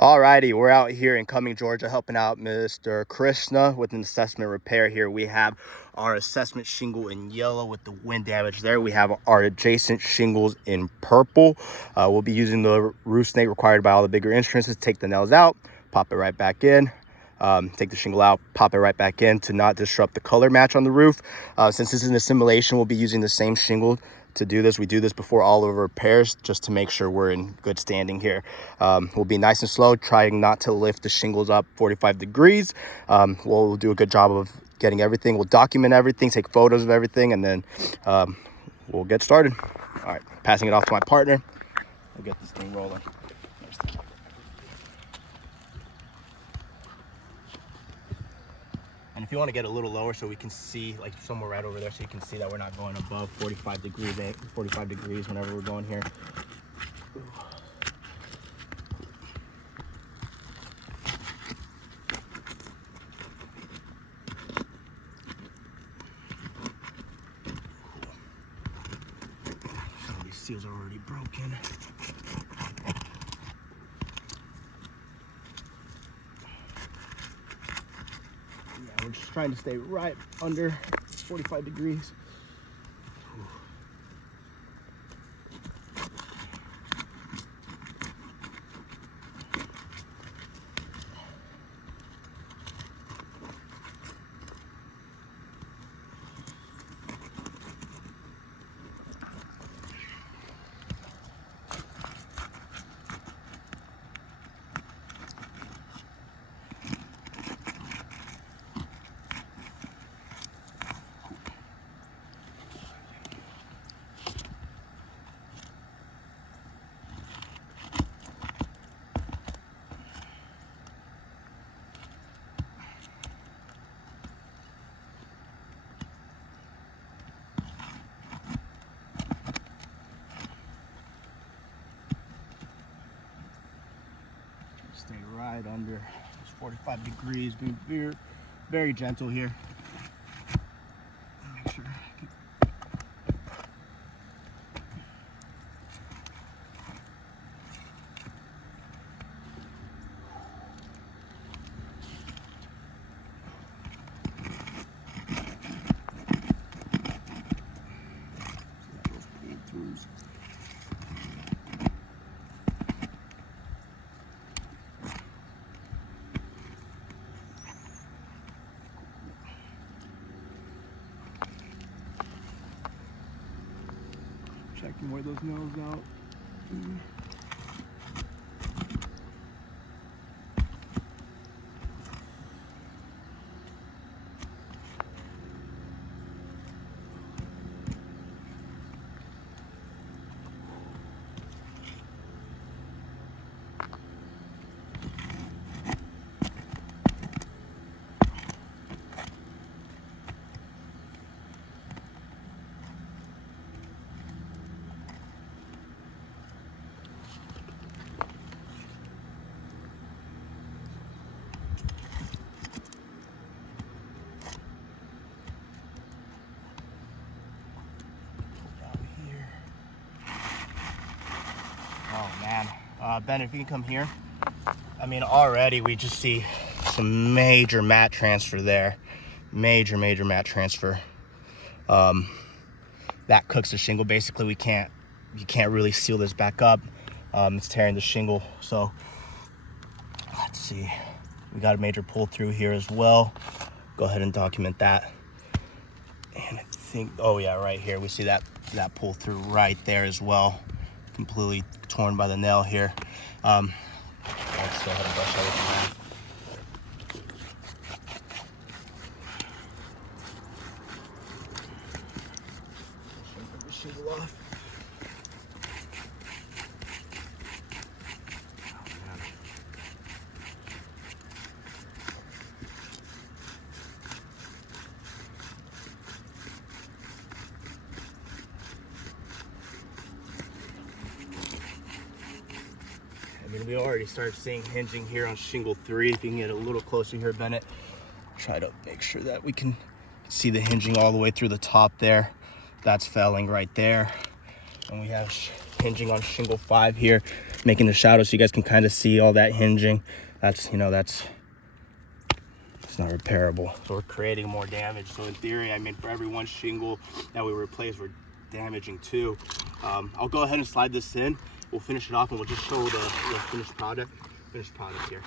Alrighty, we're out here in Cumming, Georgia, helping out Mr. Krishna with an assessment repair here. We have our assessment shingle in yellow with the wind damage there. We have our adjacent shingles in purple. We'll be using the roof snake required by all the bigger insurances. Take the nails out, pop it right back in. Take the shingle out, pop it right back in to not disrupt the color match on the roof. Since this is an assimilation, we'll be using the same shingle to do this. We do this before all of our repairs just to make sure we're in good standing here. We'll be nice and slow, trying not to lift the shingles up 45 degrees. We'll do a good job of getting everything. We'll document everything, take photos of everything, and then we'll get started. All right, passing it off to my partner. We'll get this thing rolling. There's the key. And if you want to get a little lower so we can see, like somewhere right over there, so you can see that we're not going above 45 degrees whenever we're going here. Some of these seals are already broken. Yeah, we're just trying to stay right under 45 degrees. Stay right under 45 degrees. Being very gentle here. Make sure. Checking where those nails out. Oh man, Ben, if you can come here. I mean, already we just see some major mat transfer there. Major mat transfer. That cooks the shingle. Basically, you can't really seal this back up. It's tearing the shingle. So let's see. We got a major pull through here as well. Go ahead and document that. And I think, oh yeah, right here we see that pull through right there as well. Completely torn by the nail here. Let's go ahead and brush everything off. Take the shingle off. I mean, we already started seeing hinging here on shingle 3. If you can get a little closer here, Bennett, try to make sure that we can see the hinging all the way through the top there. That's felling right there. And we have hinging on shingle 5 here. making the shadow so you guys can kind of see all that hinging. That's, you know, it's not repairable. So we're creating more damage. So in theory, I mean, for every one shingle that we replace, we're damaging 2. I'll go ahead and slide this in. We'll finish it off and we'll just show the finished product here.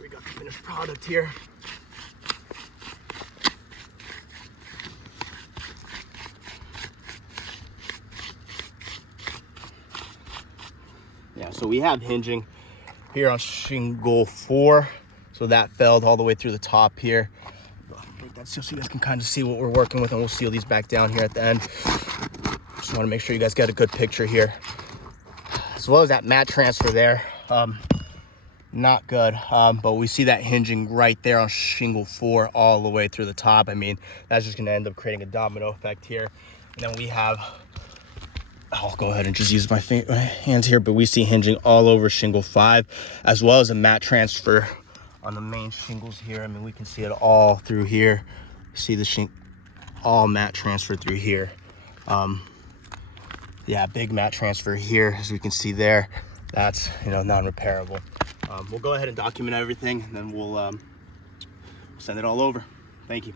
We got the finished product here. Yeah, so we have hinging here on shingle 4. So that felled all the way through the top here. Break that seal so you guys can kind of see what we're working with, and we'll seal these back down here at the end. Just want to make sure you guys get a good picture here. As well as that mat transfer there. Not good, but we see that hinging right there on shingle 4 all the way through the top. I mean, that's just going to end up creating a domino effect here. And then we have, I'll go ahead and just use my hands here, but we see hinging all over shingle 5, as well as a mat transfer on the main shingles here. I mean, we can see it all through here. See the all mat transfer through here. Yeah, big mat transfer here, as we can see there. That's, you know, non-repairable. We'll go ahead and document everything, and then we'll send it all over. Thank you.